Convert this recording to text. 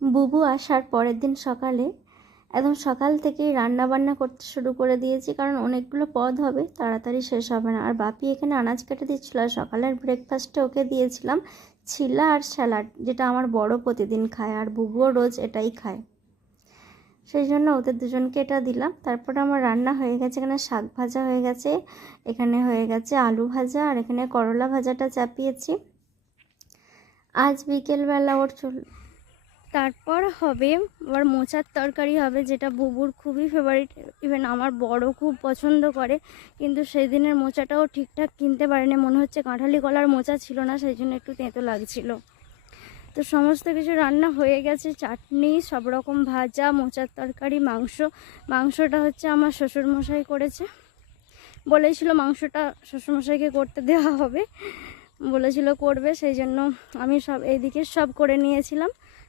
বুবু আসার পরের দিন সকালে একদম সকাল থেকেই রান্না বান্না করতে শুরু করে দিয়েছি, কারণ অনেকগুলো পদ হবে, তাড়াতাড়ি শেষ হবে না। আর বাপি এখানে আনাজ কেটে দিচ্ছিল, আর সকালের ব্রেকফাস্টে ওকে দিয়েছিলাম ছিলা আর স্যালাড, যেটা আমার বড় প্রতিদিন খায় আর বুবুও রোজ এটাই খায়, সেই জন্য ওদের দুজনকে এটা দিলাম। তারপরে আমার রান্না হয়ে গেছে, এখানে শাক ভাজা হয়ে গেছে, এখানে হয়ে গেছে আলু ভাজা, আর এখানে করলা ভাজাটা চাপিয়েছি। আজ বিকেলবেলা ওর তারপর হবে আবার মোচার তরকারি হবে, যেটা বুবুর খুবই ফেভারিট, ইভেন আমার বড় খুব পছন্দ করে। কিন্তু সেই দিনের মোচাটাও ঠিকঠাক কিনতে পারেনি, মনে হচ্ছে কাঁঠালি কলার মোচা ছিল না, সেই জন্য একটু তেঁতো লাগছিল। তো সমস্ত কিছু রান্না হয়ে গেছে, চাটনি, সব রকম ভাজা, মোচার তরকারি, মাংসটা হচ্ছে আমার শ্বশুরমশাই করেছে, বলেছিল মাংসটা শ্বশুরমশাইকে করতে দেওয়া হবে, বলেছিল করবে, সেই জন্য আমি সব এইদিকে সব করে নিয়েছিলাম।